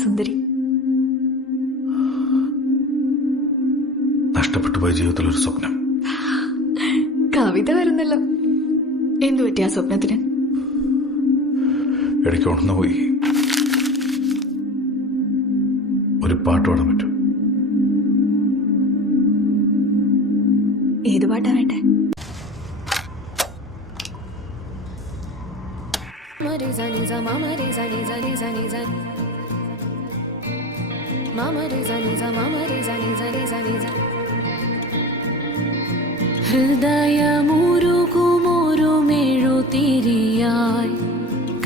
സുന്ദരി. നഷ്ടപ്പെട്ടു പോയ ജീവിതത്തിൽ ഒരു സ്വപ്നം. കവിത വരുന്നല്ലോ. എന്തു പറ്റി ആ സ്വപ്നത്തിന്? ഇടയ്ക്ക് ഉണർന്നു പോയി. ഒരു പാട്ട് പാടാൻ പറ്റും? ഏത് പാട്ടാ വേണ്ടേ? ഹൃദയമൂരുകുമൊരുമെഴുതിരിയായി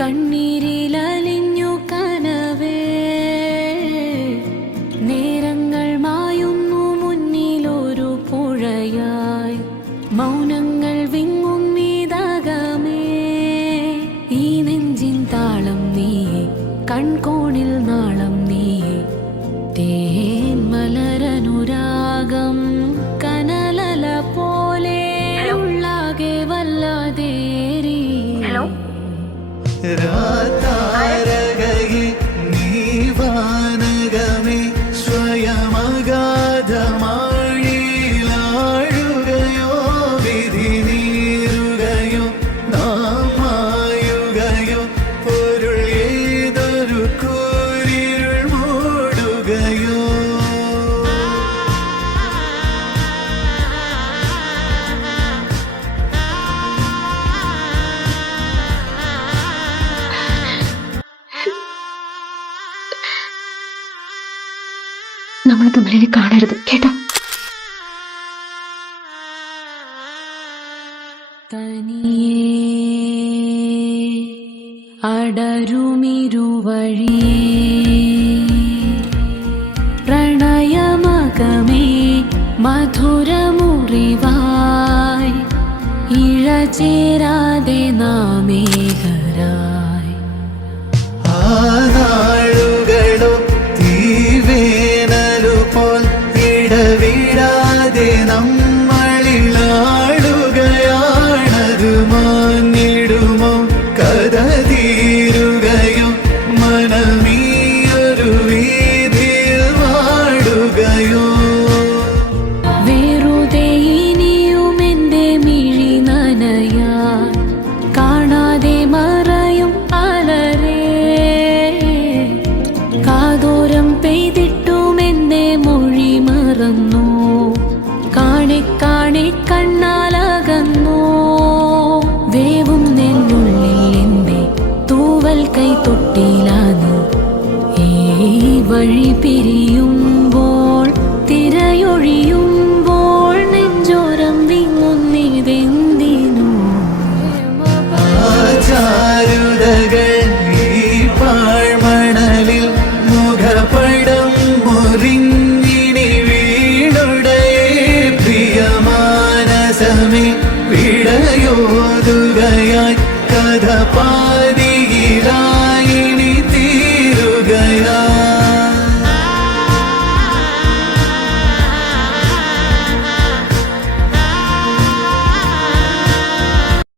കണ്ണീരിലലിഞ്ഞു കനവേ, നേരങ്ങൾ മായുന്നു മുന്നിലൊരു പുഴയായി, മൗനങ്ങൾ വിങ്ങുന്നിതകമേ. ഈ നെഞ്ചിൻ താളം നീയെ, കൺകോണിൽ നാളം നീയെ, തേൻ മലരനുരാഗം കനലല പോലെ ഉള്ളാകെ വല്ലാതേരി. രാതാരകയെ നീവാനകമേ സ്വയമഗാധമാഴിയിലാഴുകയോ, വിധി നീറുകയോ, നാം മായുകയോ, പൊരുൾ ഏതൊരു കൂരിരുൾ മൂടുകയോ. നമ്മൾ തമ്മിലിനി കാണരുത്, കേട്ടോ? തനിയേ അടരുമിരുവഴി, പ്രണയമകമേ മധുരമുറിവായി, ഇഴചേരാതെ നാമേകരായി. ആ നാളുകളോ തീവേനലുപോൽ ഇടവിടാതെ നമ്മളിലാടുകയാണത് മാഞ്ഞിടുമോ, കഥ തീരുകയോ, മനമീയൊരു വീതിയിൽ വാടുകയോ. വെറുതെ ഇനിയും എന്റെ മിഴി നനയാൻ കാണാതെ മറയും അലരേ, കാതോരം പെയ്തിട്ടും എന്റെ മൊഴി മറന്നു, കാണെ കാണെ കണ്ണാലകന്നു. വേവും നെല്ലുള്ളിൽ എന്റെ തൂവൽ കൈ തൊട്ടിലാന്ന് ഈ വഴി പിരിയും.